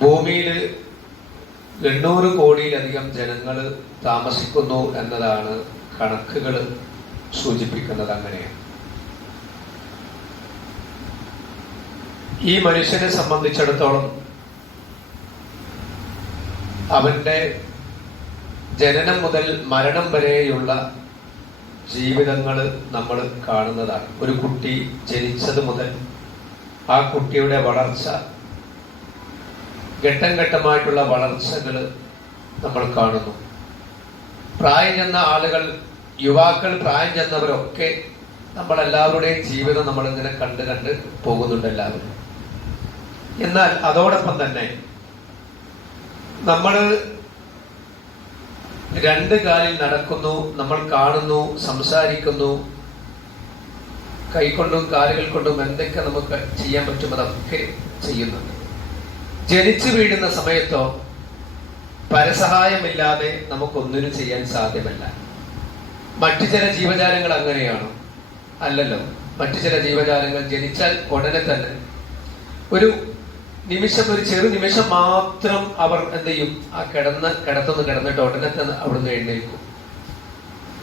ഭൂമിയിൽ 800 കോടിയിലധികം ജനങ്ങൾ താമസിക്കുന്നു എന്നതാണ് കണക്കുകൾ സൂചിപ്പിക്കുന്നത്. അങ്ങനെയാണ്. ഈ മനുഷ്യനെ സംബന്ധിച്ചിടത്തോളം അവന്റെ ജനനം മുതൽ മരണം വരെയുള്ള ജീവിതങ്ങൾ നമ്മൾ കാണുന്നതാണ്. ഒരു കുട്ടി ജനിച്ചത് മുതൽ ആ കുട്ടിയുടെ വളർച്ച, ഘട്ടം ഘട്ടമായിട്ടുള്ള വളർച്ചകൾ നമ്മൾ കാണുന്നു. പ്രായം ചെന്ന ആളുകൾ, യുവാക്കൾ, പ്രായം ചെന്നവരൊക്കെ നമ്മളെല്ലാവരുടെയും ജീവിതം നമ്മളിങ്ങനെ കണ്ട് പോകുന്നുണ്ട് എല്ലാവരും. എന്നാൽ അതോടൊപ്പം തന്നെ നമ്മൾ രണ്ട് കാലിൽ നടക്കുന്നു, നമ്മൾ കാണുന്നു, സംസാരിക്കുന്നു, കൈകൊണ്ടും കാലുകൾ കൊണ്ടും എന്തൊക്കെ നമുക്ക് ചെയ്യാൻ പറ്റും അതൊക്കെ ചെയ്യുന്നുണ്ട്. ജനിച്ചു വീഴുന്ന സമയത്തോ പരസഹായമില്ലാതെ നമുക്കൊന്നിനും ചെയ്യാൻ സാധ്യമല്ല. മറ്റു ചില ജീവജാലങ്ങൾ അങ്ങനെയാണോ? അല്ലല്ലോ. മറ്റു ചില ജീവജാലങ്ങൾ ജനിച്ചാൽ ഉടനെ തന്നെ ഒരു നിമിഷം, ഒരു ചെറു നിമിഷം മാത്രം അവർ എന്ത് ചെയ്യും? ആ കിടന്നിട്ട് ഉടനെ തന്നെ അവിടുന്ന് എഴുന്നേൽക്കും.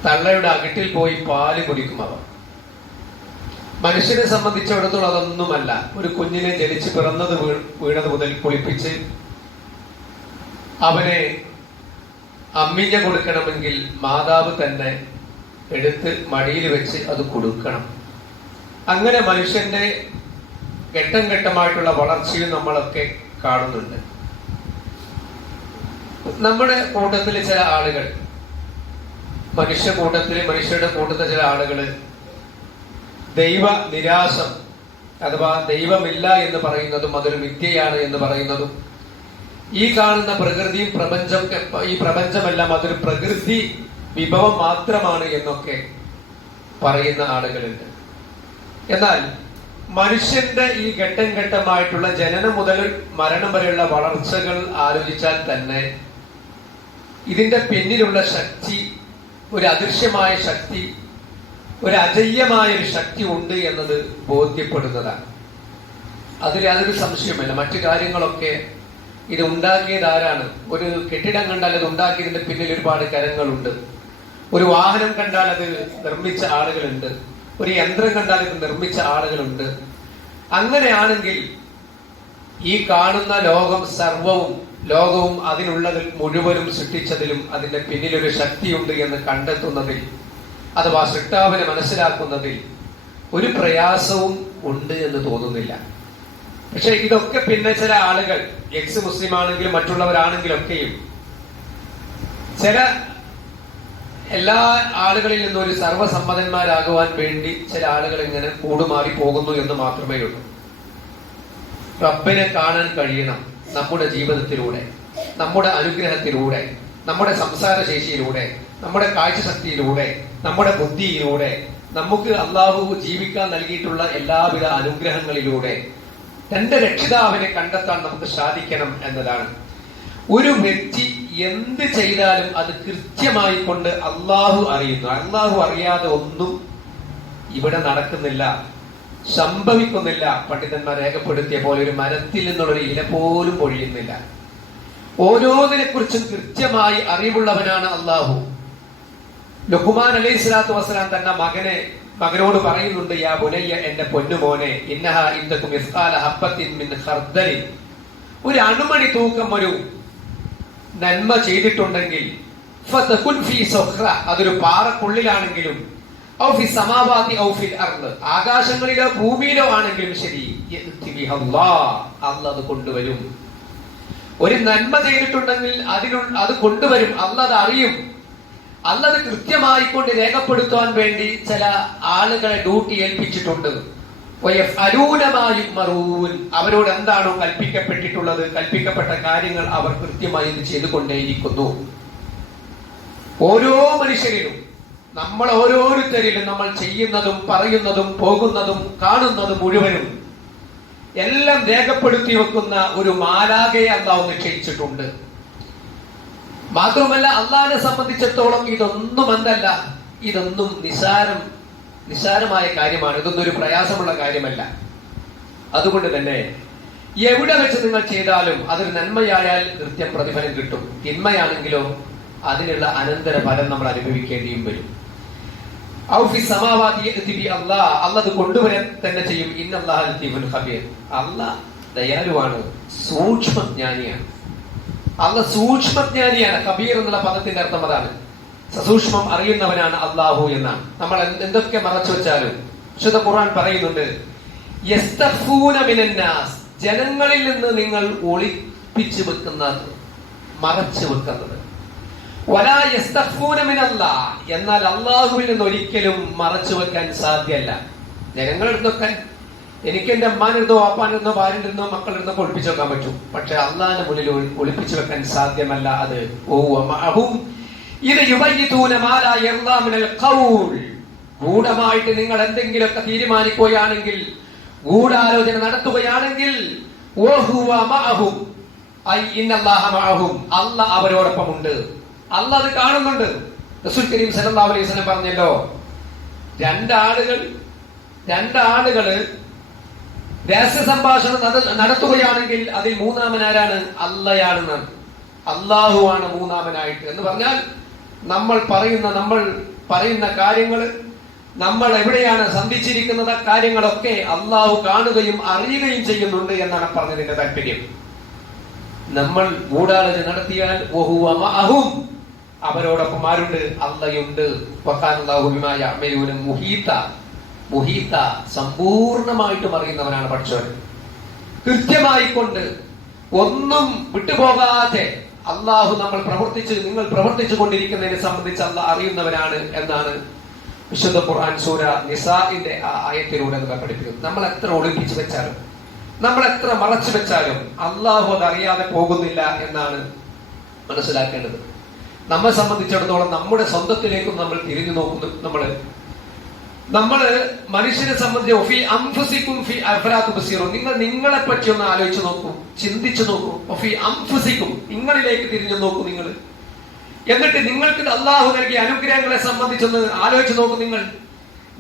തള്ളയുടെ അകട്ടിൽ പോയി പാല് കുടിക്കും അവർ. മനുഷ്യനെ സംബന്ധിച്ചിടത്തോളം അതൊന്നുമല്ല. ഒരു കുഞ്ഞിനെ ജനിച്ച് വീണത് മുതൽ കുളിപ്പിച്ച് അവനെ അമ്മിഞ്ഞ കൊടുക്കണമെങ്കിൽ മാതാവ് തന്നെ എടുത്ത് മടിയിൽ വെച്ച് അത് കൊടുക്കണം. അങ്ങനെ മനുഷ്യന്റെ ഘട്ടം ഘട്ടമായിട്ടുള്ള വളർച്ചയും നമ്മളൊക്കെ കാണുന്നുണ്ട്. നമ്മുടെ കൂട്ടത്തിൽ ചില ആളുകൾ, മനുഷ്യരുടെ കൂട്ടത്തിലെ ചില ആളുകള് ദൈവ നിരാശം അഥവാ ദൈവമില്ല എന്ന് പറയുന്നതും അതൊരു മിഥ്യയാണ് എന്ന് പറയുന്നതും, ഈ കാണുന്ന പ്രകൃതിയും ഈ പ്രപഞ്ചമെല്ലാം അതൊരു പ്രകൃതി വിഭവം മാത്രമാണ് എന്നൊക്കെ പറയുന്ന ആളുകളുണ്ട്. എന്നാൽ മനുഷ്യന്റെ ഈ ഘട്ടം ഘട്ടമായിട്ടുള്ള ജനനം മുതൽ മരണം വരെയുള്ള വളർച്ചകൾ ആലോചിച്ചാൽ തന്നെ ഇതിന്റെ പിന്നിലുള്ള ശക്തി ഒരു അദൃശ്യമായ ശക്തി, ഒരു അജയ്യമായ ഒരു ശക്തി ഉണ്ട് എന്നത് ബോധ്യപ്പെടുന്നതാണ്. അതിൽ യാതൊരു സംശയമില്ല. മറ്റു കാര്യങ്ങളൊക്കെ ഇത് ഉണ്ടാക്കിയത് ആരാണ്? ഒരു കെട്ടിടം കണ്ടാൽ അത് ഉണ്ടാക്കിയതിന്റെ പിന്നിൽ ഒരുപാട് കരങ്ങളുണ്ട്. ഒരു വാഹനം കണ്ടാൽ അത് നിർമ്മിച്ച ആളുകളുണ്ട്. ഒരു യന്ത്രം കണ്ടാൽ ഇത് നിർമ്മിച്ച ആളുകളുണ്ട്. അങ്ങനെയാണെങ്കിൽ ഈ കാണുന്ന ലോകവും അതിനുള്ളതിൽ മുഴുവനും സൃഷ്ടിച്ചതിലും അതിന്റെ പിന്നിലൊരു ശക്തിയുണ്ട് എന്ന് കണ്ടെത്തുന്നതിൽ അഥവാ സൃഷ്ടാവിനെ മനസ്സിലാക്കുന്നതിൽ ഒരു പ്രയാസവും ഉണ്ട് എന്ന് തോന്നുന്നില്ല. പക്ഷെ ഇതൊക്കെ പിന്നെ ചില ആളുകൾ, എക്സ് മുസ്ലിം ആണെങ്കിലും മറ്റുള്ളവരാണെങ്കിലൊക്കെയും, ചില എല്ലാ ആളുകളിൽ നിന്നും ഒരു സർവ്വസമ്മതന്മാരാകുവാൻ വേണ്ടി ചില ആളുകൾ ഇങ്ങനെ കൂടുമാറി പോകുന്നു എന്ന് മാത്രമേ ഉള്ളൂ. റബ്ബിനെ കാണാൻ കഴിയണം നമ്മുടെ ജീവിതത്തിലൂടെ, നമ്മുടെ അനുഗ്രഹത്തിലൂടെ, നമ്മുടെ സംസാര ശേഷിയിലൂടെ, നമ്മുടെ കാഴ്ചശക്തിയിലൂടെ, നമ്മുടെ ബുദ്ധിയിലൂടെ, നമുക്ക് അള്ളാഹു ജീവിക്കാൻ നൽകിയിട്ടുള്ള എല്ലാവിധ അനുഗ്രഹങ്ങളിലൂടെ തന്റെ രക്ഷിതാവിനെ കണ്ടെത്താൻ നമുക്ക് സാധിക്കണം എന്നതാണ്. ഒരു വ്യക്തി എന്ത് ചെയ്താലും അത് കൃത്യമായി കൊണ്ട് അള്ളാഹു അറിയുന്നു. അള്ളാഹു അറിയാതെ ഒന്നും ഇവിടെ നടക്കുന്നില്ല, സംഭവിക്കുന്നില്ല. പണ്ഡിതന്മാർ രേഖപ്പെടുത്തിയ പോലെ ഒരു മരത്തിൽ നിന്നുള്ളൊരു ഇല പോലും പൊഴിയുന്നില്ല. ഓരോന്നിനെ കുറിച്ചും കൃത്യമായി അറിവുള്ളവനാണ് അള്ളാഹു. ലുഖ്മാൻ അലൈഹി സ്വലാത്തു വസ്സലാം തന്റെ മകനോട് പറയുന്നുണ്ട്, യാ ബുനയ്യ, എന്റെ പൊന്നുമോനെ, ഇന്നഹാ ഇൻതകും മിസ്ഖാല ഹബ്ബത്തിൻ മിൻ ഖർദലിൻ, ഒരു അണുമണി തൂക്കം ഒരു നന്മ ചെയ്തിട്ടുണ്ടെങ്കിൽ ഫതകുൻ ഫീ സുഖ്റ, അതൊരു പാറക്കുള്ളിലാണെങ്കിലും, ഔ ഫി സമാവാതി ഔ ഫിൽ അർദ്, ആകാശങ്ങളിലോ ഭൂമിയിലോ ആണെങ്കിലും ശരി, യഅതി ബിഹല്ലാഹ്, അല്ലാഹ് അത് കൊണ്ടുവരും. ഒരു നന്മ ചെയ്തിട്ടുണ്ടെങ്കിൽ അത് കൊണ്ടുവരും. അല്ലാഹ് അത് അറിയും. അല്ലാഹ് അത് കൃത്യമായി കൊണ്ട് രേഖപ്പെടുത്താൻ വേണ്ടി ചില ആളുകളെ ഡ്യൂട്ടി ഏൽപ്പിച്ചിട്ടുണ്ട്. അവരോട് എന്താണോ കൽപ്പിക്കപ്പെട്ടിട്ടുള്ളത്, കൽപ്പിക്കപ്പെട്ട കാര്യങ്ങൾ അവർ കൃത്യമായി ഇത് ചെയ്തുകൊണ്ടേയിരിക്കുന്നു. ഓരോ മനുഷ്യരിലും, നമ്മൾ ഓരോരുത്തരിലും നമ്മൾ ചെയ്യുന്നതും പറയുന്നതും പോകുന്നതും കാണുന്നതും മുഴുവനും എല്ലാം രേഖപ്പെടുത്തി വെക്കുന്ന ഒരു മാലാഖയെ അല്ലാഹു നിശ്ചയിച്ചിട്ടുണ്ട്. മാത്രമല്ല അള്ളാഹിനെ സംബന്ധിച്ചിടത്തോളം ഇതൊന്നും എന്തല്ല, ഇതൊന്നും നിസ്സാരമായ കാര്യമാണ്. ഇതൊന്നും ഒരു പ്രയാസമുള്ള കാര്യമല്ല. അതുകൊണ്ട് തന്നെ എവിടെ വെച്ച് നിങ്ങൾ ചെയ്താലും അതൊരു നന്മയായാൽ കൃത്യം പ്രതിഫലം കിട്ടും, തിന്മയാണെങ്കിലോ അതിനുള്ള അനന്തര ഫലം നമ്മൾ അനുഭവിക്കേണ്ടിയും വരും. അള്ളാഹ് കൊണ്ടുവരാൻ തന്നെ ചെയ്യും. അള്ളാഹ് ദയാലുവാണ്, സൂക്ഷ്മജ്ഞാനിയാണ്. അള്ളാഹ് സൂക്ഷ്മജ്ഞാനിയാണ്. കബീർ എന്നുള്ള പദത്തിന്റെ അർത്ഥം അതാണ്. സസൂക്ഷ്മം അറിയുന്നവനാണ് അള്ളാഹു എന്നാണ്. നമ്മൾ എന്തൊക്കെ മറച്ചു വെച്ചാലും വിശുദ്ധ ഖുർആൻ പറയുന്നുണ്ട്, ജനങ്ങളിൽ നിന്ന് നിങ്ങൾ ഒളിപ്പിച്ചു വെക്കുന്നത്, മറച്ചു വെക്കുന്നത്. എന്നാൽ അള്ളാഹുവിൽ നിന്ന് ഒരിക്കലും മറച്ചു വെക്കാൻ സാധ്യമല്ല. ജനങ്ങളെടുത്തൊക്കെ എനിക്ക് എന്റെ അമ്മാനിരുന്നോ അപ്പാനിരുന്നോ ഭാര്യനിരുന്നോ മക്കളിരുന്നോ ഒളിപ്പിച്ചു വെക്കാൻ പറ്റും, പക്ഷെ അള്ളാഹിന്റെ മുന്നിൽ ഒളിപ്പിച്ചു വെക്കാൻ സാധ്യമല്ല. അത് ഇത് ഗൂഢമായിട്ട് നിങ്ങൾ എന്തെങ്കിലുമൊക്കെ തീരുമാനിക്കുകയാണെങ്കിൽ, ഗൂഢാലോചന നടത്തുകയാണെങ്കിൽ അള്ളാഹ് അവരോടൊപ്പമുണ്ട്. അള്ളാഹ് അത് കാണുന്നുണ്ട്. റസൂൽ കരീം സല്ലല്ലാഹു അലൈഹി വസല്ലം പറഞ്ഞല്ലോ, രണ്ടാളുകള് രഹസ്യ സംഭാഷണം നടത്തുകയാണെങ്കിൽ അതിൽ മൂന്നാമനാരാണ്? അള്ളയാണെന്നാണ്. അള്ളാഹുവാണ് മൂന്നാമനായിട്ട് എന്ന് പറഞ്ഞാൽ നമ്മൾ പറയുന്ന കാര്യങ്ങൾ, നമ്മൾ എവിടെയാണ് സന്ധിച്ചിരിക്കുന്നത്, കാര്യങ്ങളൊക്കെ അള്ളാഹു കാണുകയും അറിയുകയും ചെയ്യുന്നുണ്ട് എന്നാണ് പറഞ്ഞതിന്റെ താല്പര്യം. നമ്മൾ ഗൂഢാലോചന നടത്തിയാൽ അവരോടൊപ്പം ആരുണ്ട്? അള്ളയുണ്ട്. സമ്പൂർണമായിട്ടും അറിയുന്നവനാണ് പഠിച്ചവൻ. കൃത്യമായിക്കൊണ്ട് ഒന്നും വിട്ടുപോകാതെ അള്ളാഹു നിങ്ങൾ പ്രവർത്തിച്ചു കൊണ്ടിരിക്കുന്നതിനെ സംബന്ധിച്ച് അള്ളാഹ് അറിയുന്നവനാണ് എന്നാണ് വിശുദ്ധ ഖുർആൻ സൂറ നിസാഇന്റെ ആയത്തിലൂടെ നമ്മൾ പഠിപ്പിക്കുന്നത്. നമ്മൾ എത്ര ഒളിപ്പിച്ചു വെച്ചാലും, നമ്മൾ എത്ര മറച്ചു വെച്ചാലും അള്ളാഹു അത് അറിയാതെ പോകുന്നില്ല എന്നാണ് മനസ്സിലാക്കേണ്ടത്. നമ്മെ സംബന്ധിച്ചിടത്തോളം നമ്മുടെ സ്വന്തത്തിലേക്കും നമ്മൾ തിരിഞ്ഞു നോക്കുന്നു. നമ്മള് മനുഷ്യനെ സംബന്ധിച്ച് നിങ്ങൾ നിങ്ങളെ പറ്റി ഒന്ന് ആലോചിച്ച് നോക്കൂ, ചിന്തിച്ചു നോക്കൂ. നിങ്ങളിലേക്ക് തിരിഞ്ഞു നോക്കൂ. എന്നിട്ട് നിങ്ങൾക്ക് അള്ളാഹു നൽകിയ അനുഗ്രഹങ്ങളെ സംബന്ധിച്ചൊന്ന് ആലോചിച്ച് നോക്കൂ.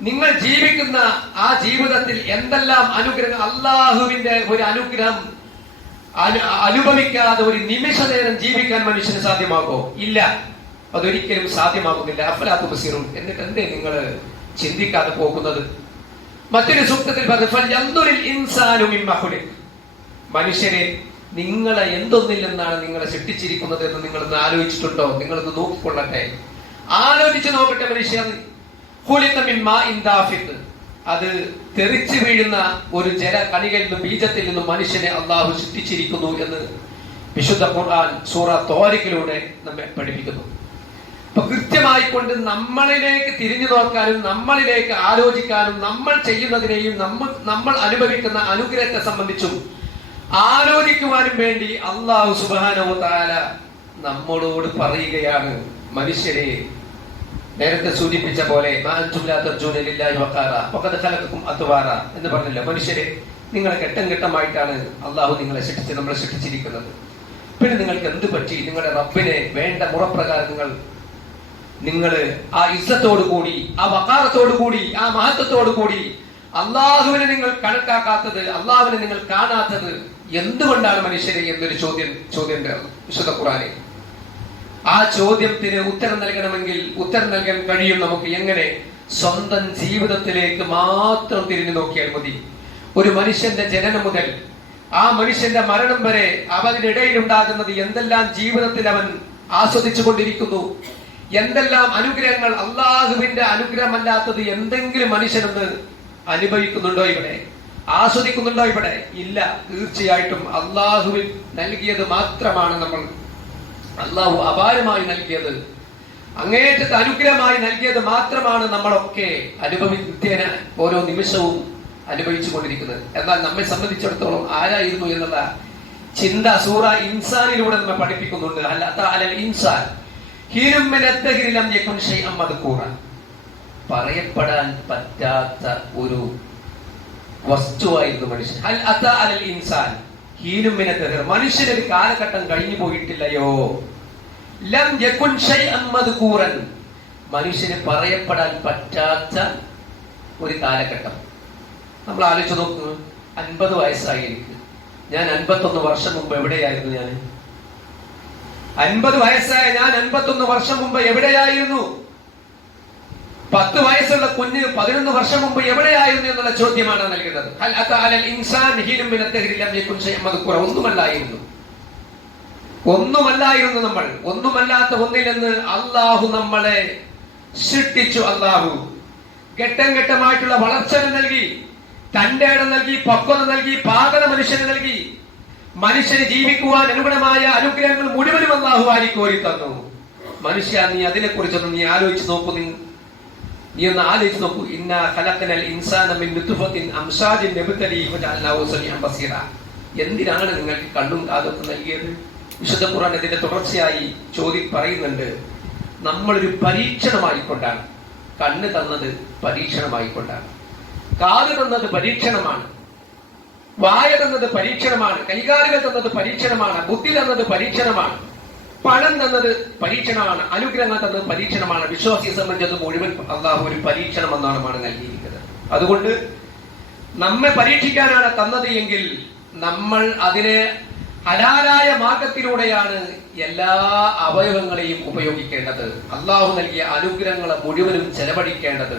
നിങ്ങൾ ജീവിക്കുന്ന ആ ജീവിതത്തിൽ എന്തെല്ലാം അനുഗ്രഹം, അള്ളാഹുവിന്റെ ഒരു അനുഗ്രഹം അനുഭവിക്കാതെ ഒരു നിമിഷ നേരം ജീവിക്കാൻ മനുഷ്യന് സാധ്യമാകോ? ഇല്ല, അതൊരിക്കലും സാധ്യമാകുന്നില്ല. അഫലാ തുബ്സിറൂൻ. എന്നിട്ട് എന്തേ നിങ്ങൾ ചിന്തിക്കാതെ പോകുന്നത്? മറ്റൊരു സൂക്തത്തിൽ മനുഷ്യരെ നിങ്ങളെ എന്തൊന്നിൽ നിന്നാണ് നിങ്ങളെ സൃഷ്ടിച്ചിരിക്കുന്നത് എന്ന് നിങ്ങളൊന്ന് ആലോചിച്ചിട്ടുണ്ടോ? നിങ്ങളൊന്ന് നോക്കിക്കൊള്ളട്ടെ, ആലോചിച്ച് നോക്കട്ടെ. മനുഷ്യൻ അത് തെറിച്ചു വീഴുന്ന ഒരു ജല കണികയിൽ നിന്നും ബീജത്തിൽ നിന്നും മനുഷ്യനെ അള്ളാഹു സൃഷ്ടിച്ചിരിക്കുന്നു എന്ന് വിശുദ്ധ ഖുർആൻ സൂറ തോരിക്കിലൂടെ നമ്മെ പഠിപ്പിക്കുന്നു. അപ്പൊ കൃത്യമായിക്കൊണ്ട് നമ്മളിലേക്ക് തിരിഞ്ഞു നോക്കാനും നമ്മളിലേക്ക് ആലോചിക്കാനും നമ്മൾ ചെയ്യുന്നതിനെയും നമ്മൾ അനുഭവിക്കുന്ന അനുഗ്രഹത്തെ സംബന്ധിച്ചും ആലോചിക്കുവാനും വേണ്ടി അല്ലാഹു സുബ്ഹാനഹു വ തആല നമ്മളോട് പറയുകയാണ്, മനുഷ്യരെ നേരത്തെ സൂചിപ്പിച്ച പോലെ എന്ന് പറഞ്ഞല്ലോ. മനുഷ്യരെ, നിങ്ങളെ ഘട്ടം ഘട്ടമായിട്ടാണ് അള്ളാഹു നമ്മളെ സൃഷ്ടിച്ചിരിക്കുന്നത്. പിന്നെ നിങ്ങൾക്ക് എന്ത് പറ്റി? നിങ്ങളുടെ റബ്ബിനെ വേണ്ട മുറപ്രകാരം നിങ്ങൾ ആ ഇസ്സത്തോടു കൂടി, ആ വഖാറത്തോടു കൂടി, ആ മഹത്വത്തോടു കൂടി അള്ളാഹുവിനെ നിങ്ങൾ കണക്കാക്കാത്തത്, അള്ളാഹുവിനെ നിങ്ങൾ കാണാത്തത് എന്തുകൊണ്ടാണ് മനുഷ്യരെ എന്നൊരു ചോദ്യം വിശുദ്ധ ഖുർആനിൽ. ആ ചോദ്യത്തിന് ഉത്തരം നൽകണമെങ്കിൽ ഉത്തരം നൽകാൻ കഴിയും നമുക്ക് എങ്ങനെ? സ്വന്തം ജീവിതത്തിലേക്ക് മാത്രം തിരിഞ്ഞു നോക്കിയാൽ മതി. ഒരു മനുഷ്യന്റെ ജനനം മുതൽ ആ മനുഷ്യന്റെ മരണം വരെ അവനിടയിൽ ഉണ്ടാകുന്നത് എന്തെല്ലാം ജീവിതത്തിൽ അവൻ ആസ്വദിച്ചു കൊണ്ടിരിക്കുന്നു, എന്തെല്ലാം അനുഗ്രഹങ്ങൾ, അള്ളാഹുവിന്റെ അനുഗ്രഹമല്ലാത്തത് എന്തെങ്കിലും മനുഷ്യനൊന്ന് അനുഭവിക്കുന്നുണ്ടോ ഇവിടെ? ആസ്വദിക്കുന്നുണ്ടോ ഇവിടെ? ഇല്ല. തീർച്ചയായിട്ടും അള്ളാഹുവിൽ നൽകിയത് മാത്രമാണ് നമ്മൾ, അള്ളാഹു അപാരമായി നൽകിയത്, അങ്ങേറ്റത്തെ അനുഗ്രഹമായി നൽകിയത് മാത്രമാണ് നമ്മളൊക്കെ നിത്യേന ഓരോ നിമിഷവും അനുഭവിച്ചു കൊണ്ടിരിക്കുന്നത്. എന്നാൽ നമ്മെ സംബന്ധിച്ചിടത്തോളം ആരായിരുന്നു എന്നുള്ള ചിന്ത സൂറ ഇൻസാനിലൂടെ നമ്മെ പഠിപ്പിക്കുന്നുണ്ട്. അലൽ ഇൻസാൻ പറയപ്പെടാൻ പറ്റാത്ത ഒരു വസ്തുവായിരുന്നു മനുഷ്യൻ. അലൽ ഇൻസാൻ മനുഷ്യനൊരു കാലഘട്ടം കഴിഞ്ഞു പോയിട്ടില്ലയോ? ലം യകുൻ ശൈഅൻ മദ്കൂറൻ, മനുഷ്യന് പറയപ്പെടാൻ പറ്റാത്ത ഒരു കാലഘട്ടം. നമ്മൾ ആലോചിച്ച് നോക്കുന്നു. 50 വയസ്സായി എനിക്ക്, ഞാൻ 51 വർഷം മുമ്പ് എവിടെയായിരുന്നു? ഞാൻ 50 വയസ്സായ ഞാൻ 51 വർഷം മുമ്പ് എവിടെയായിരുന്നു? 10 വയസ്സുള്ള കുഞ്ഞ് 11 വർഷം മുമ്പ് എവിടെയായിരുന്നു എന്നുള്ള ചോദ്യമാണ് നൽകുന്നത്. ഒന്നുമല്ലായിരുന്നു നമ്മൾ. ഒന്നുമല്ലാത്ത ഒന്നിൽ നിന്ന് അള്ളാഹു നമ്മളെ സൃഷ്ടിച്ചു. അള്ളാഹു ഘട്ടം ഘട്ടമായിട്ടുള്ള വളർച്ച നൽകി, തന്റെ ഇടം നൽകി, പക്വത നൽകി, പാകത മനുഷ്യന് നൽകി. മനുഷ്യന് ജീവിക്കുവാൻ അനുഗുണമായ അനുഗ്രഹങ്ങൾ മുഴുവനും അള്ളാഹു വാരിക്കോരി തന്നു. മനുഷ്യ, നീ അതിനെ കുറിച്ചൊന്നും നീ ആലോചിച്ച് നോക്കൂ. നീ ഒന്ന് ആലോചിച്ച് നോക്കൂ. ഇന്നാ ഖലഖനൽ ഇൻസാന മിൻ നുത്ഫത്തിൻ അംശാജിൻ നബ്തലീഹി ഫജഅൽനാഹു സമീഅൻ ബസീറ. എന്തിനാണ് നിങ്ങൾക്ക് കണ്ണും കാതൊക്കെ നൽകിയത്? വിശുദ്ധ ഖുർആൻ ഇതിന്റെ തുടർച്ചയായി പറയുന്നുണ്ട്. നമ്മളൊരു പരീക്ഷണമായിക്കൊണ്ടാണ്. കണ്ണ് തന്നത് പരീക്ഷണമായിക്കൊണ്ടാണ്, കാത് തന്നത് പരീക്ഷണമാണ്, വായ തന്നത് പരീക്ഷണമാണ്, കൈകാലുകൾ തന്നത് പരീക്ഷണമാണ്, ബുദ്ധി തന്നത് പരീക്ഷണമാണ്, പണം തന്നത് പരീക്ഷണമാണ്, അനുഗ്രഹങ്ങൾ തന്നത് പരീക്ഷണമാണ്. വിശ്വാസിയെ സംബന്ധിച്ചത് മുഴുവൻ അള്ളാഹു ഒരു പരീക്ഷണം എന്നാണ് നൽകിയിരിക്കുന്നത്. അതുകൊണ്ട് നമ്മെ പരീക്ഷിക്കാനാണ് തന്നത് എങ്കിൽ നമ്മൾ അതിനെ ഹലാലായ മാർഗത്തിലൂടെയാണ് എല്ലാ അവയവങ്ങളെയും ഉപയോഗിക്കേണ്ടത്. അള്ളാഹു നൽകിയ അനുഗ്രഹങ്ങളെ മുഴുവനും ചെലവഴിക്കേണ്ടത്,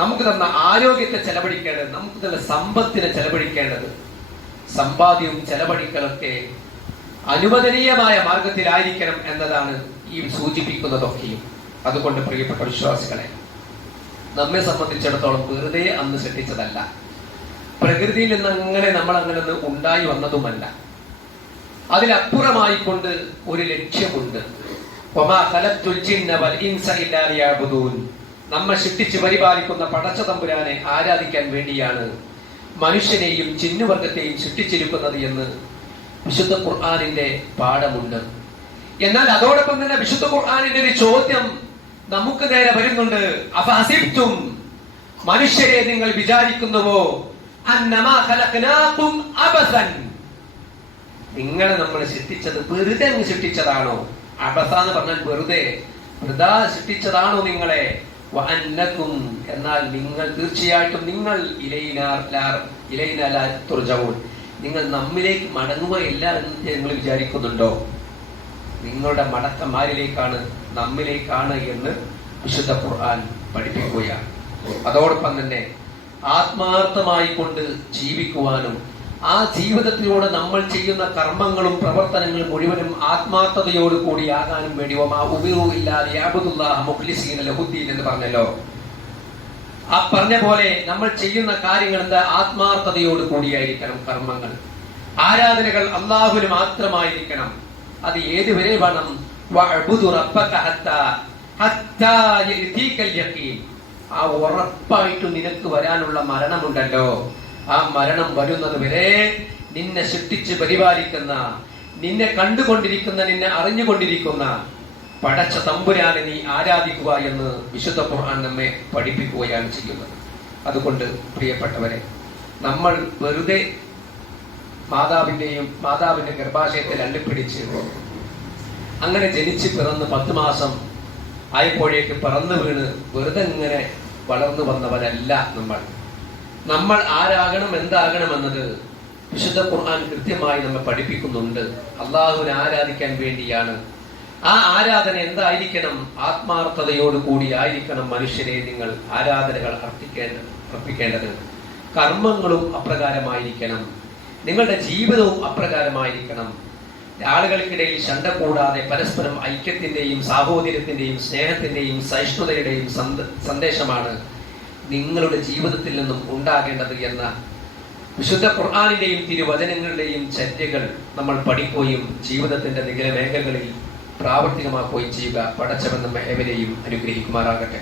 നമുക്ക് തന്ന ആരോഗ്യത്തെ ചെലവഴിക്കേണ്ടത്, നമുക്ക് തന്ന സമ്പത്തിനെ ചെലവഴിക്കേണ്ടത്. സമ്പാദ്യവും ചെലവഴിക്കലൊക്കെ അനുവദനീയമായ മാർഗത്തിലായിരിക്കണം എന്നതാണ് ഈ സൂചിപ്പിക്കുന്നതൊക്കെയും. അതുകൊണ്ട് പ്രിയപ്പെട്ട വിശ്വാസികളെ, നമ്മെ സംബന്ധിച്ചിടത്തോളം വെറുതെ അന്ന് സൃഷ്ടിച്ചതല്ല, പ്രകൃതിയിൽ നിന്ന് നമ്മൾ അങ്ങനെ ഉണ്ടായി വന്നതുമല്ല. അതിലപ്പുറമായിക്കൊണ്ട് ഒരു ലക്ഷ്യമുണ്ട്. നമ്മെ സൃഷ്ടിച്ച് പരിപാലിക്കുന്ന പടച്ച തമ്പുരാനെ ആരാധിക്കാൻ വേണ്ടിയാണ് മനുഷ്യനെയും ചിന്നുവർഗത്തെയും സൃഷ്ടിച്ചിരിക്കുന്നത് എന്ന് വിശുദ്ധ ഖുർആനിന്റെ പാഠമുണ്ട്. എന്നാൽ അതോടൊപ്പം തന്നെ വിശുദ്ധ ഖുർആനിന്റെ ഒരു ചോദ്യം നമുക്ക് നേരെ വരുന്നുണ്ട്. അഫഹസിബ്തും, മനുഷ്യരെ നിങ്ങൾ വിചാരിക്കുന്നുവോ, അന്നമാ ഖലഖനാകും അബസൻ, നിങ്ങളെ നമ്മൾ സൃഷ്ടിച്ചത് വെറുതെ അങ്ങ് സൃഷ്ടിച്ചതാണോ? അബസ എന്ന് പറഞ്ഞാൽ വെറുതെ, വൃഥാ സൃഷ്ടിച്ചതാണോ നിങ്ങളെ? വഅന്നകും, എന്നാൽ നിങ്ങൾ തീർച്ചയായിട്ടും നിങ്ങൾ ഇലൈനാ ലാ തുർജഊൻ, നിങ്ങൾ നമ്മിലേക്ക് മടങ്ങുകയില്ല എന്ന് നിങ്ങൾ വിചാരിക്കുന്നുണ്ടോ? നിങ്ങളുടെ മടക്കം ആരിലേക്കാണ്? നമ്മിലേക്കാണ് എന്ന് വിശുദ്ധ ഖുർആൻ പഠിപ്പിക്കുകയാണ്. അതോടൊപ്പം തന്നെ ആത്മാർത്ഥമായി കൊണ്ട് ജീവിക്കുവാനും ആ ജീവിതത്തിലൂടെ നമ്മൾ ചെയ്യുന്ന കർമ്മങ്ങളും പ്രവർത്തനങ്ങളും മുഴുവനും ആത്മാർത്ഥതയോട് കൂടി ആകാനും വേണ്ടി എന്ന് പറഞ്ഞല്ലോ. ആ പറഞ്ഞ പോലെ നമ്മൾ ചെയ്യുന്ന കാര്യങ്ങൾ എന്താ? ആത്മാർത്ഥതയോട് കൂടിയായിരിക്കണം കർമ്മങ്ങൾ. ആരാധനകൾ അല്ലാഹുവിന് മാത്രമായിരിക്കണം. അത് ഏതുവരെ വേണം? ആ ഉറപ്പായിട്ടും നിനക്ക് വരാനുള്ള മരണമുണ്ടല്ലോ, ആ മരണം വരുന്നത് വരെ നിന്നെ സൃഷ്ടിച്ച് പരിപാലിക്കുന്ന, നിന്നെ കണ്ടുകൊണ്ടിരിക്കുന്ന, നിന്നെ അറിഞ്ഞുകൊണ്ടിരിക്കുന്ന പടച്ച തമ്പുരാനെ നീ ആരാധിക്കുക എന്ന് വിശുദ്ധ ഖുർആൻ നമ്മെ പഠിപ്പിക്കുകയാണ് ചെയ്യുന്നത്. അതുകൊണ്ട് പ്രിയപ്പെട്ടവരെ, നമ്മൾ വെറുതെ മാതാവിന്റെ ഗർഭാശയത്തിൽ അള്ളിപ്പിടിച്ച് അങ്ങനെ ജനിച്ച് പിറന്ന് 10 മാസം ആയപ്പോഴേക്ക് പറന്നു വീണ് വെറുതെ ഇങ്ങനെ വളർന്നു വന്നവരല്ല നമ്മൾ ആരാകണം, എന്താകണം എന്നത് വിശുദ്ധ ഖുർആൻ കൃത്യമായി നമ്മെ പഠിപ്പിക്കുന്നുണ്ട്. അള്ളാഹുവിനെ ആരാധിക്കാൻ വേണ്ടിയാണ്. ആ ആരാധന എന്തായിരിക്കണം? ആത്മാർത്ഥതയോട് കൂടി ആയിരിക്കണം മനുഷ്യരെ നിങ്ങൾ ആരാധനകൾ അർപ്പിക്കേണ്ടത്. കർമ്മങ്ങളും അപ്രകാരമായിരിക്കണം, നിങ്ങളുടെ ജീവിതവും അപ്രകാരമായിരിക്കണം. ആളുകൾക്കിടയിൽ ശണ്ട കൂടാതെ പരസ്പരം ഐക്യത്തിന്റെയും സാഹോദര്യത്തിന്റെയും സ്നേഹത്തിന്റെയും സഹിഷ്ണുതയുടെയും സന്ദേശമാണ് നിങ്ങളുടെ ജീവിതത്തിൽ നിന്നും ഉണ്ടാകേണ്ടത് എന്ന വിശുദ്ധ ഖുർആനിന്റെയും തിരുവചനങ്ങളുടെയും ചര്യകൾ നമ്മൾ പഠിക്കുകയും ജീവിതത്തിന്റെ നികല മേഖലകളിൽ പ്രാവർത്തികമാക്കുകയും ചെയ്യുക. പടച്ചവൻ നമ്മെ ഏവരെയും അനുഗ്രഹിക്കുമാറാകട്ടെ.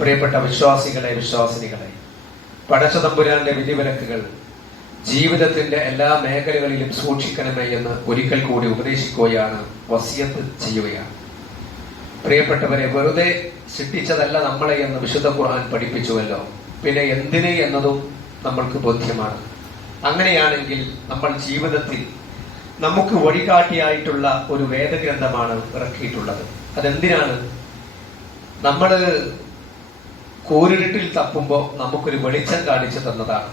പ്രിയപ്പെട്ട വിശ്വാസികളെ, പടച്ച തമ്പുരാന്റെ വിധിവിലക്കുകൾ ജീവിതത്തിന്റെ എല്ലാ മേഖലകളിലും സൂക്ഷിക്കണമേ എന്ന് ഒരിക്കൽ കൂടി ഉപദേശിക്കുകയാണ്, വസിയത്ത് ചെയ്യുകയാണ്. പ്രിയപ്പെട്ടവരെ, വെറുതെ സൃഷ്ടിച്ചതല്ല നമ്മളെ എന്ന് വിശുദ്ധ ഖുർആൻ പഠിപ്പിച്ചുവല്ലോ, പിന്നെ എന്തിന് എന്നതും നമ്മൾക്ക് ബോധ്യമാണ്. അങ്ങനെയാണെങ്കിൽ നമ്മൾ ജീവിതത്തിൽ നമുക്ക് വഴികാട്ടിയായിട്ടുള്ള ഒരു വേദഗ്രന്ഥമാണ് ഇറക്കിയിട്ടുള്ളത്. അതെന്തിനാണ്? നമ്മൾ കൂരിരുട്ടിൽ തപ്പുമ്പോൾ നമുക്കൊരു വെളിച്ചം കാണിച്ചു തന്നതാണ്.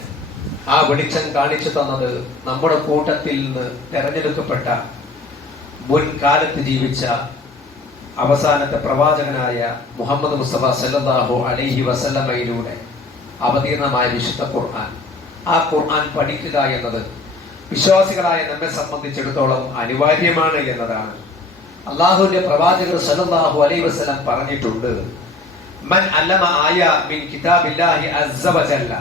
ആ വെളിച്ചം കാണിച്ചു തന്നത് നമ്മുടെ കൂട്ടത്തിൽ നിന്ന് തെരഞ്ഞെടുക്കപ്പെട്ട മുൻകാലത്ത് ജീവിച്ച അവസാനത്തെ പ്രവാചകനായ മുഹമ്മദ് മുസ്തഫ സല്ലല്ലാഹു അലൈഹി വസല്ലമയിലൂടെ അവതീർണമായ വിശുദ്ധ ഖുർആൻ. ആ ഖുർആൻ പഠിക്കുക എന്നത് വിശ്വാസികളായ നമ്മെ സംബന്ധിച്ചിടത്തോളം അനിവാര്യമാണ് എന്നതാണ്. അള്ളാഹുവിന്റെ പ്രവാചകർ സല്ലല്ലാഹു അലൈഹി വസല്ലം പറഞ്ഞിട്ടുണ്ട്, മൻ അല്ലമ ആയ മിൻ കിതാബില്ലാഹി അസ്സ വജല്ല.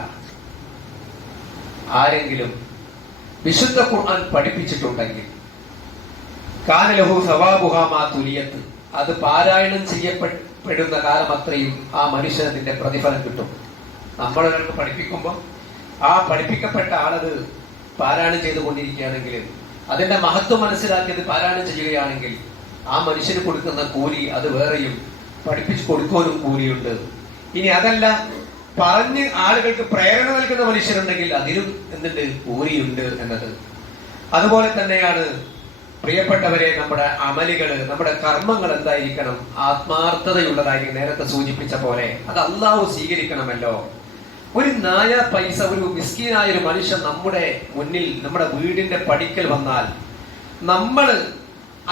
ആരെങ്കിലും വിശുദ്ധ ഖുർആൻ പഠിപ്പിച്ചിട്ടുണ്ടെങ്കിൽ കാന ലഹു സവാബുഹാ മാ തുലിയത്ത്, അത് പാരായണം ചെയ്യപ്പെടുന്ന കാലം അത്രയും ആ മനുഷ്യനതിന്റെ പ്രതിഫലം കിട്ടും. നമ്മളൊരാൾക്ക് പഠിപ്പിക്കുമ്പോൾ ആ പഠിപ്പിക്കപ്പെട്ട ആളത് പാരായണം ചെയ്തുകൊണ്ടിരിക്കുകയാണെങ്കിൽ, അതിന്റെ മഹത്വം മനസ്സിലാക്കിയത് പാരായണം ചെയ്യുകയാണെങ്കിൽ ആ മനുഷ്യന് കൊടുക്കുന്ന കൂലി അത് വേറെയും പഠിപ്പിച്ചു കൊടുക്കാനും കൂലിയുണ്ട്. ഇനി അതല്ല, പറഞ്ഞ് ആളുകൾക്ക് പ്രേരണ നൽകുന്ന മനുഷ്യരുണ്ടെങ്കിൽ അതിനും എന്തുണ്ട്, കൂലിയുണ്ട് എന്നത്. അതുപോലെ തന്നെയാണ് പ്രിയപ്പെട്ടവരെ, നമ്മുടെ അമലുകള്, നമ്മുടെ കർമ്മങ്ങൾ എന്തായിരിക്കണം? ആത്മാർത്ഥതയുള്ളതായിരിക്കും. നേരത്തെ സൂചിപ്പിച്ച പോലെ അത് അള്ളാഹു സ്വീകരിക്കണമല്ലോ. ഒരു നായ പൈസ ഒരു മിസ്കീനായ ഒരു മനുഷ്യൻ നമ്മുടെ മുന്നിൽ, നമ്മുടെ വീടിന്റെ പടിക്കൽ വന്നാൽ നമ്മൾ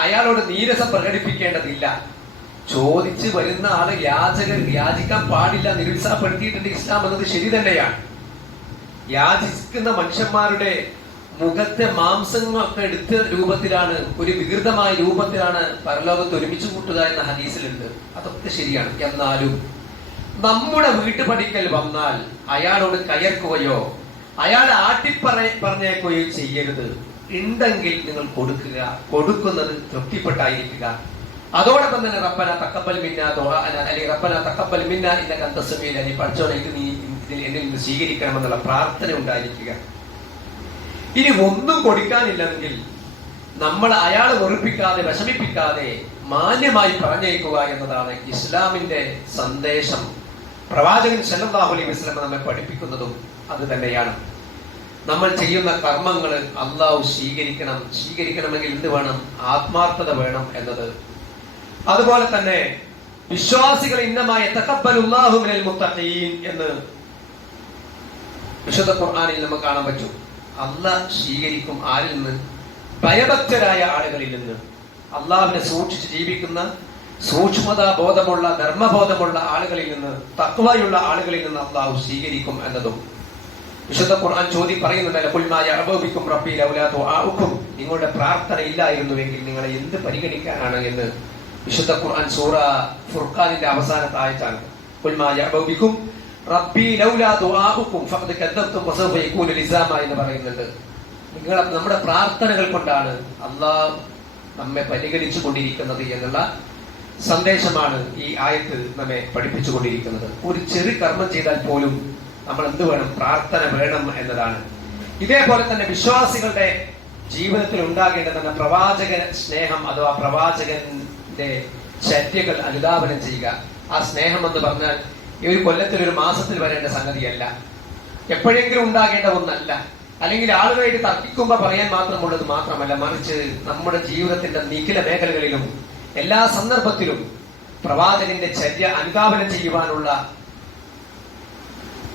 അയാളോട് നീരസം പ്രകടിപ്പിക്കേണ്ടതില്ല. ചോദിച്ച് വരുന്ന ആള് യാചിക്കാൻ പാടില്ല, നിരുത്സാഹപ്പെടുത്തിയിട്ടുണ്ട് ഇസ്ലാം എന്നത് ശരി തന്നെയാണ്. യാചിക്കുന്ന മനുഷ്യന്മാരുടെ മുഖത്തെ മാംസങ്ങളൊക്കെ എടുത്ത രൂപത്തിലാണ്, ഒരു വികൃതമായ രൂപത്തിലാണ് പരലോകത്ത് ഒരുമിച്ച് കൂട്ടുക എന്ന ഹദീസിലുണ്ട്. അതൊക്കെ ശരിയാണ്. എന്നാലും നമ്മുടെ വീട്ടുപടിക്കൽ വന്നാൽ അയാളോട് കയർക്കുകയോ അയാളെ പറഞ്ഞേക്കുകയോ ചെയ്യരുത്. ഉണ്ടെങ്കിൽ നിങ്ങൾ കൊടുക്കുക, കൊടുക്കുന്നത് തൃപ്തിപ്പെട്ടായിരിക്കുക. അതോടൊപ്പം തന്നെ റബ്ബന തഖബ്ബൽ മിന്നാ അല്ലെങ്കിൽ റബ്ബന തഖബ്ബൽ മിന്നാ ഇന്നക അൻത സമീഉൽ അലീം, പഠിച്ചോനെ ഇത് നീ എന്നിൽ നിന്ന് സ്വീകരിക്കണമെന്നുള്ള പ്രാർത്ഥന ഉണ്ടായിരിക്കുക. ഇനി ഒന്നും കൊടുക്കാനില്ലെങ്കിൽ നമ്മൾ അയാളെ വെറുപ്പിക്കാതെ വിഷമിപ്പിക്കാതെ മാന്യമായി പറഞ്ഞേക്കുക എന്നതാണ് ഇസ്ലാമിന്റെ സന്ദേശം. പ്രവാചകൻ സല്ലല്ലാഹു അലൈഹി വസല്ലം നമ്മെ പഠിപ്പിക്കുന്നതും അത് തന്നെയാണ്. നമ്മൾ ചെയ്യുന്ന കർമ്മങ്ങൾ അള്ളാഹു സ്വീകരിക്കണമെങ്കിൽ എന്ത് വേണം? ആത്മാർത്ഥത വേണം എന്നത്. അതുപോലെ തന്നെ വിശ്വാസികൾ ഇന്നമായ തഖബ്ബലുല്ലാഹു മിനൽ മുത്തഖീൻ എന്ന് വിശുദ്ധ ഖുർആനിൽ നമുക്ക് കാണാൻ പറ്റും. അള്ളാഹ് സ്വീകരിക്കും ആരിൽ നിന്ന്? ഭയഭക്തരായ ആളുകളിൽ നിന്ന്. അള്ളാഹുവിനെ സൂക്ഷിച്ച് ജീവിക്കുന്ന, സൂക്ഷ്മതാ ബോധമുള്ള, ധർമ്മബോധമുള്ള ആളുകളിൽ നിന്ന്, തഖ്വയുള്ള ആളുകളിൽ നിന്ന് അള്ളാഹു സ്വീകരിക്കും എന്നതും വിശുദ്ധ ഖുർആൻ പറയുന്നുണ്ടല്ലോ, ഖുൽ മാ യഅബഉ ബിക്കും റബ്ബി ലൗലാ ദുആഉക്കും, നിങ്ങളുടെ പ്രാർത്ഥന ഇല്ലായിരുന്നുവെങ്കിൽ നിങ്ങളെ എന്ത് പരിഗണിക്കാനാണ് എന്ന് വിശുദ്ധ ഖുർആൻ സൂറ ഫുർഖാനിന്റെ അവസാനത്തെ ആയത്താണ്. ഖുൽ മാ യഅബഉ ബിക്കും റബ്ബി ലൗലാ ദുആഉക്കും ഫഖദ് കദ്ദബ്തും വസൗഫ യകൂനു ലിസാമ എന്ന് പറയുന്നുണ്ട്. നമ്മുടെ പ്രാർത്ഥനകൾ കൊണ്ടാണ് അള്ളാഹ് നമ്മെ പരിഗണിച്ചു കൊണ്ടിരിക്കുന്നത് എന്നുള്ള സന്ദേശമാണ് ഈ ആയത്ത് നമ്മെ പഠിപ്പിച്ചു കൊണ്ടിരിക്കുന്നത്. ഒരു ചെറു കർമ്മം ചെയ്താൽ പോലും നമ്മൾ എന്ത് വേണം? പ്രാർത്ഥന വേണം എന്നതാണ്. ഇതേപോലെ തന്നെ വിശ്വാസികളുടെ ജീവിതത്തിൽ ഉണ്ടാകേണ്ട തന്നെ പ്രവാചക സ്നേഹം അഥവാ പ്രവാചകന്റെ ചര്യകൾ അനുധാവനം ചെയ്യുക. ആ സ്നേഹം എന്ന് പറഞ്ഞാൽ ഈ ഒരു കൊല്ലത്തിൽ ഒരു മാസത്തിൽ വരേണ്ട സംഗതിയല്ല, എപ്പോഴെങ്കിലും ഉണ്ടാകേണ്ട ഒന്നല്ല, അല്ലെങ്കിൽ ആളുകളായിട്ട് തർക്കിക്കുമ്പോൾ പറയാൻ മാത്രമുള്ളത് മാത്രമല്ല, മറിച്ച് നമ്മുടെ ജീവിതത്തിന്റെ നിഖില മേഖലകളിലും എല്ലാ സന്ദർഭത്തിലും പ്രവാചകന്റെ ചര്യ അനുധാവനം ചെയ്യുവാനുള്ള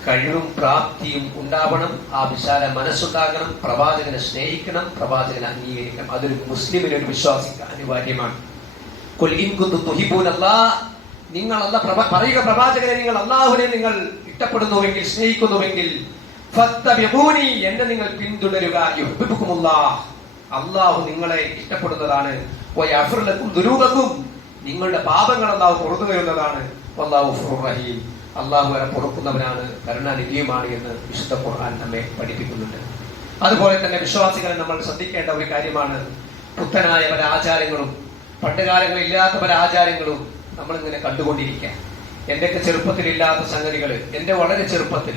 കഴിവും പ്രാപ്തിയും ഉണ്ടാവണം. ആ വിശാല മനസ്സുണ്ടാകണം. പ്രവാചകനെ സ്നേഹിക്കണം, പ്രവാചകനെ അംഗീകരിക്കണം. അതൊരു മുസ്ലിമിന്, ഒരു വിശ്വാസിക്ക് അനിവാര്യമാണ്. നിങ്ങൾ പറയുക, പ്രവാചകനെ നിങ്ങൾ അല്ലാഹുവിനെ നിങ്ങൾ ഇഷ്ടപ്പെടുന്നുവെങ്കിൽ, സ്നേഹിക്കുന്നുവെങ്കിൽ ഫത്തബിഊനി, എന്നെ നിങ്ങൾ പിന്തുടരുക. യുഹ്ബിബുകുമുല്ലാഹ്, അല്ലാഹു നിങ്ങളെ ഇഷ്ടപ്പെടുന്നതാണ്. വയഗ്ഫിർ ലക്കും ദുനൂബക്കും, നിങ്ങളുടെ പാപങ്ങൾ അല്ലാഹു പുറത്തു തരുന്നതാണ്. വല്ലാഹു ഗഫൂറുർ റഹീം, അള്ളാഹു വരെ പൊറുക്കുന്നവനാണ്, കരുണാനിധിയുമാണ് എന്ന് വിശുദ്ധ ഖുർആൻ നമ്മെ പഠിപ്പിക്കുന്നുണ്ട്. അതുപോലെ തന്നെ വിശ്വാസികളെ നമ്മൾ ശ്രദ്ധിക്കേണ്ട ഒരു കാര്യമാണ് പുത്തനായ പല ആചാരങ്ങളും, പണ്ടുകാലങ്ങളിൽ ഇല്ലാത്ത പല ആചാരങ്ങളും നമ്മളിങ്ങനെ കണ്ടുകൊണ്ടിരിക്കുക. എന്റെയൊക്കെ ചെറുപ്പത്തിൽ ഇല്ലാത്ത സംഗതികൾ എന്റെ വളരെ ചെറുപ്പത്തിൽ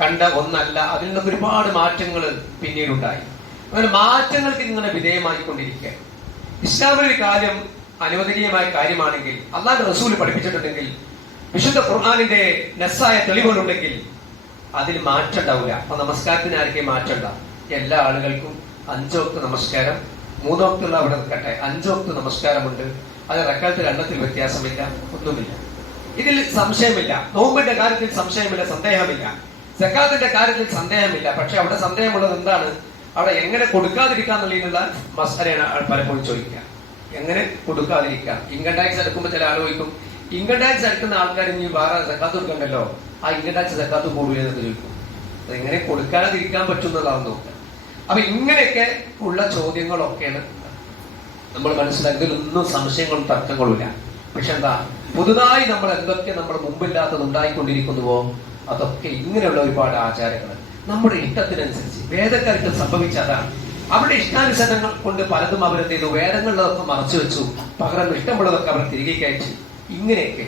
കണ്ട ഒന്നല്ല, അതിൽ നിന്നൊക്കെ ഒരുപാട് മാറ്റങ്ങൾ പിന്നീടുണ്ടായി. അങ്ങനെ മാറ്റങ്ങൾക്ക് ഇങ്ങനെ വിധേയമായിക്കൊണ്ടിരിക്കുക. ഇസ്ലാമിലെ കാര്യം അനുവദനീയമായ കാര്യമാണെങ്കിൽ, അല്ലാഹുവിന്റെ റസൂൽ പഠിപ്പിച്ചിട്ടുണ്ടെങ്കിൽ, വിശുദ്ധ ഖുർആനിന്റെ നസ്സായ തെളിവുകളുണ്ടെങ്കിൽ അതിൽ മാറ്റം ഉണ്ടാവില്ല. അപ്പൊ നമസ്കാരത്തിന് ആർക്കും മാറ്റം ഉണ്ടാവും. എല്ലാ ആളുകൾക്കും 5 വക്ത് നമസ്കാരം, 3 വക്തുള്ള അവിടെ നിൽക്കട്ടെ, 5 വക്ത് നമസ്കാരമുണ്ട്. അത് റക്അത്തിൽ എണ്ണത്തിൽ വ്യത്യാസമില്ല, ഒന്നുമില്ല. ഇതിൽ സംശയമില്ല. നോമ്പിന്റെ കാര്യത്തിൽ സംശയമില്ല, സന്ദേഹമില്ല. സക്കാത്തിന്റെ കാര്യത്തിൽ സന്ദേഹമില്ല. പക്ഷെ അവിടെ സന്ദേഹമുള്ളത് എന്താണ്? അവിടെ എങ്ങനെ കൊടുക്കാതിരിക്കാന്നുള്ളതിനുള്ള മസാലയാണ് പലപ്പോഴും ചോദിക്കുക. എങ്ങനെ കൊടുക്കാതിരിക്കാം? ഇൻകം ടാക്സ് എടുക്കുമ്പോൾ ചില ആലോചിക്കും, ഇൻകം ടാക്സ് എടുക്കുന്ന ആൾക്കാർ ഇനി വേറെ സക്കാത്ത് കൊടുക്കണ്ടല്ലോ, ആ ഇൻകം ടാക്സ് സക്കാത്ത് കൂടുകയെന്നൊക്കെ ചോദിക്കും. അതെങ്ങനെ കൊടുക്കാതിരിക്കാൻ പറ്റുന്നതാണ് നോക്കുക. അപ്പൊ ഇങ്ങനെയൊക്കെ ഉള്ള ചോദ്യങ്ങളൊക്കെയാണ് നമ്മൾ മനസ്സിലാക്കി. ഇതിലൊന്നും സംശയങ്ങളും തർക്കങ്ങളുമില്ല. പക്ഷെ എന്താ, പുതുതായി നമ്മൾ എന്തൊക്കെ നമ്മുടെ മുമ്പില്ലാത്തത് ഉണ്ടായിക്കൊണ്ടിരിക്കുന്നുവോ അതൊക്കെ ഇങ്ങനെയുള്ള ഒരുപാട് ആചാരങ്ങൾ നമ്മുടെ ഇഷ്ടത്തിനനുസരിച്ച് വേദക്കാർക്ക് സംഭവിച്ചതാണ്. അവരുടെ ഇഷ്ടാനുസരണങ്ങൾ കൊണ്ട് പലതും അവരെന്ത് ചെയ്തു, വേദങ്ങളിലൊക്കെ മറച്ചു വെച്ചു, പകരം ഇഷ്ടമുള്ളതൊക്കെ അവർ തിരികെ കയറ്റി. ഇങ്ങനെയൊക്കെ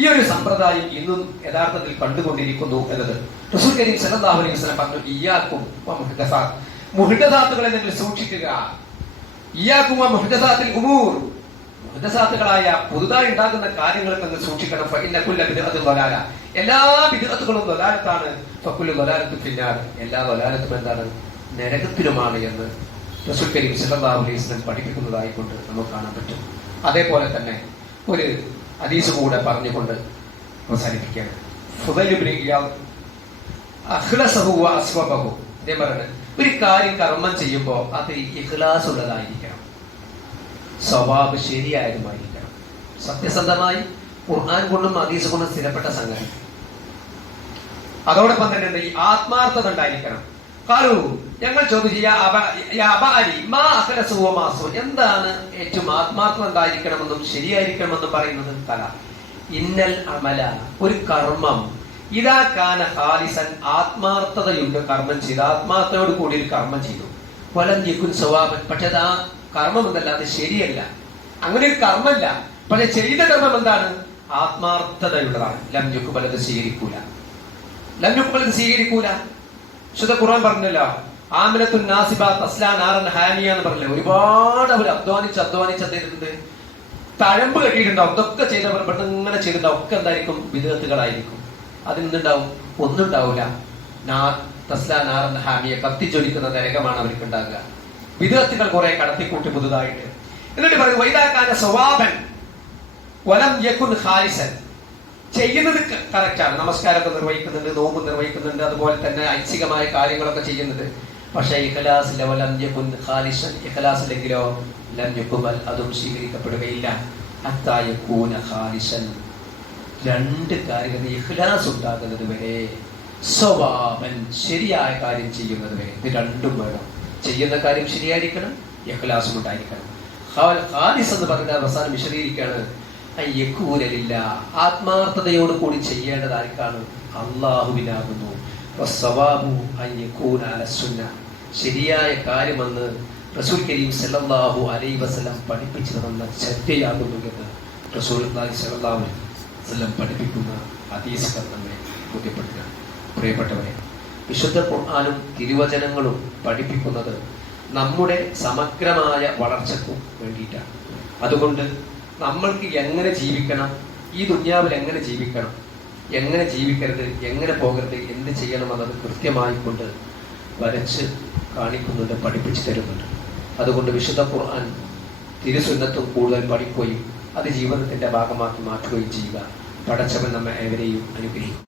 ഈ ഒരു സമ്പ്രദായം ഇന്നും യഥാർത്ഥത്തിൽ കണ്ടുകൊണ്ടിരിക്കുന്നു എന്നത് റസൂൽ കരീം സല്ലല്ലാഹു അലൈഹി വസല്ലം പറഞ്ഞു. ഇയ്യാക്കും മുഹ്ദസാത്ത്, മുഹ്ദസാത്തുകളെ നിങ്ങൾ സൂക്ഷിക്കുക. ഇയ്യാക്കും മുഹ്ദസാത്തിൽ ഉമൂർ, മുഹ്ദസാത്തുകളായ പുതുതായി ഉണ്ടാകുന്ന കാര്യങ്ങൾക്ക് നിങ്ങൾ സൂക്ഷിക്കണം. ഫഇന്ന കുല്ല ബിദ്അത്തിൻ ദലാല, എല്ലാ ബിദ്അത്തുകളും ദലാലത്താണ്. ഫകുല്ലു ദലാലത്തുൻ ഫിന്നാർ, എല്ലാ ദലാലത്തും എന്താണ്, നരകത്തിലുമാണ് എന്ന് റസൂൽ കരീം സല്ലല്ലാഹു അലൈഹി വസല്ലം പഠിപ്പിക്കുന്നതായിക്കൊണ്ട് നമുക്ക് കാണാൻ പറ്റും. അതേപോലെ തന്നെ ഒരു ഹദീസ് കൂടെ പറഞ്ഞുകൊണ്ട് അവസാനിപ്പിക്കുകയാണ്. ഫുദൈൽ ഇബ്നു ഇയാദ് അഖ്ലസഹു വ അസ്വബഹു, ഇതേ പറയുന്നത് ഒരു കാര്യം കർമ്മം ചെയ്യുമ്പോൾ അത് ഇഖ്ലാസ് ഉള്ളതായിരിക്കണം, സ്വഭാവം ശരിയായതുമായിരിക്കണം, സത്യസന്ധമായി ഖുർആൻ കൊണ്ടും ഹദീസ് കൊണ്ടും സ്ഥിരപ്പെട്ട സംഗതി. അതോടൊപ്പം തന്നെ ഈ ആത്മാർത്ഥത ഉണ്ടായിരിക്കണം. കാലു, ഞങ്ങൾ ചോദിച്ചു, എന്താണ് ഏറ്റവും ആത്മാർത്ഥത ഉണ്ടായിരിക്കണമെന്നും ശരിയായിരിക്കണമെന്നും പറയുന്നത്? കല ഇന്നൽ അമല, ഒരു കർമ്മം ഇതാ കാന ഖാലിസൻ, ആത്മാർത്ഥതയുണ്ട് കർമ്മം ചെയ്ത്, ആത്മാർത്ഥതയോട് കൂടി ഒരു കർമ്മം ചെയ്തു. വലം യകുൻ സവാബൻ, പക്ഷെ അത് ആ കർമ്മം എന്തല്ല, അത് ശരിയല്ല, അങ്ങനെ ഒരു കർമ്മല്ല. പക്ഷെ ചെയ്ത കർമ്മം എന്താണ്, ആത്മാർത്ഥതയുള്ളതാണ്. ലം യുഖ്ബൽ, അത് സ്വീകരിക്കൂല. ലം യുഖ്ബൽ, അത് സ്വീകരിക്കൂല. വിശുദ്ധ ഖുർആൻ പറഞ്ഞല്ലോ, ആമിനത്തുൻ നാസിബ തസ്ലാ നാറൻ ഹാമിയ എന്ന് പറഞ്ഞില്ലേ. ഒരുപാട് അവർ അധ്വാനിച്ചത് തഴമ്പ് കെട്ടിയിട്ടുണ്ടാവും. ഇതൊക്കെ ചെയ്തവർ പെട്ടെന്ന് ഇങ്ങനെ ചെയ്തിട്ടുണ്ടാവും. ഒക്കെ എന്തായിരിക്കും, വിദഗ്ധകളായിരിക്കും. അതിനെന്തുണ്ടാവും, ഒന്നും ഉണ്ടാവില്ല. തസ്ലാ നാറൻ ഹാമിയ, കത്തിജ്വലിക്കുന്ന നരകമാണ് അവർക്ക് ഉണ്ടാകുക. വിദഗ്ധകൾ കുറെ കടത്തിക്കൂട്ടി പുതുതായിട്ട്. എന്നിട്ട് പറയും വൈദാകാന സ്വവാബൻ വലം യകുൻ ഖാലിസൻ, ചെയ്യുന്നത് കറക്റ്റാണ്, നമസ്കാരമൊക്കെ നിർവഹിക്കുന്നുണ്ട്, നോമ്പ് നിർവഹിക്കുന്നുണ്ട്, അതുപോലെ തന്നെ ഐച്ഛികമായ കാര്യങ്ങളൊക്കെ ചെയ്യുന്നുണ്ട്. പക്ഷെ ഇഖ്ലാസില്ല, വലം യകുൻ ഖാലിസൻ, ഇഖ്ലാസില്ലെങ്കിലോ ലം യുഖ്ബൽ, അതും സ്വീകരിക്കപ്പെടുകയില്ല. ഹത്താ യകൂന ഖാലിസൻ, രണ്ട് കാര്യങ്ങൾ ഇഖ്ലാസ് ഉണ്ടാകുന്നത് വരെ, സ്വഭാവൻ ശരിയായ കാര്യം ചെയ്യുന്നത് വരെ, ഇത് രണ്ടും വേണം. ചെയ്യുന്ന കാര്യം ശരിയായിരിക്കണം, ഇഖ്ലാസും ഉണ്ടായിരിക്കണം. ഖാലിസ് എന്ന് പറഞ്ഞ അവസാനം വിശദീകരിക്കുകയാണ്, അയ്യക്കൂലലില്ല, ആത്മാർത്ഥതയോട് കൂടി ചെയ്യേണ്ടത് ആർക്കാണ്, അള്ളാഹുവിനാകുന്നു. ശരിയായ കാര്യമെന്ന് റസൂൽ കരീം സല്ലല്ലാഹു അലൈഹി വസല്ലം പഠിപ്പിച്ചു തന്ന ശ്രദ്ധയാകുന്നു എന്ന് റസൂൽ സല്ലല്ലാഹു അലൈഹി വസല്ലം പഠിപ്പിക്കുന്ന ഹദീസുകൾ നമ്മെ ബോധ്യപ്പെടുത്തുക. പ്രിയപ്പെട്ടവരെ, വിശുദ്ധ ഖുർആനും തിരുവചനങ്ങളും പഠിപ്പിക്കുന്നത് നമ്മുടെ സമഗ്രമായ വളർച്ചയ്ക്കും വേണ്ടിയിട്ടാണ്. അതുകൊണ്ട് നമ്മൾക്ക് എങ്ങനെ ജീവിക്കണം, ഈ ദുനിയാവിൽ എങ്ങനെ ജീവിക്കണം, എങ്ങനെ ജീവിക്കരുത്, എങ്ങനെ പോകരുത്, എന്ത് ചെയ്യണമെന്നത് കൃത്യമായി കൊണ്ട് വരച്ച് കാണിക്കുന്നുണ്ട്, പഠിപ്പിച്ചു തരുന്നുണ്ട്. അതുകൊണ്ട് വിശുദ്ധ ഖുർആൻ തിരുസുന്നത്തും കൂടുതൽ പഠിക്കുകയും അത് ജീവിതത്തിന്റെ ഭാഗമാക്കി മാറ്റുകയും ചെയ്യുക. പടച്ചവൻ നമ്മെ ഏവരെയും അനുഗ്രഹിക്കും.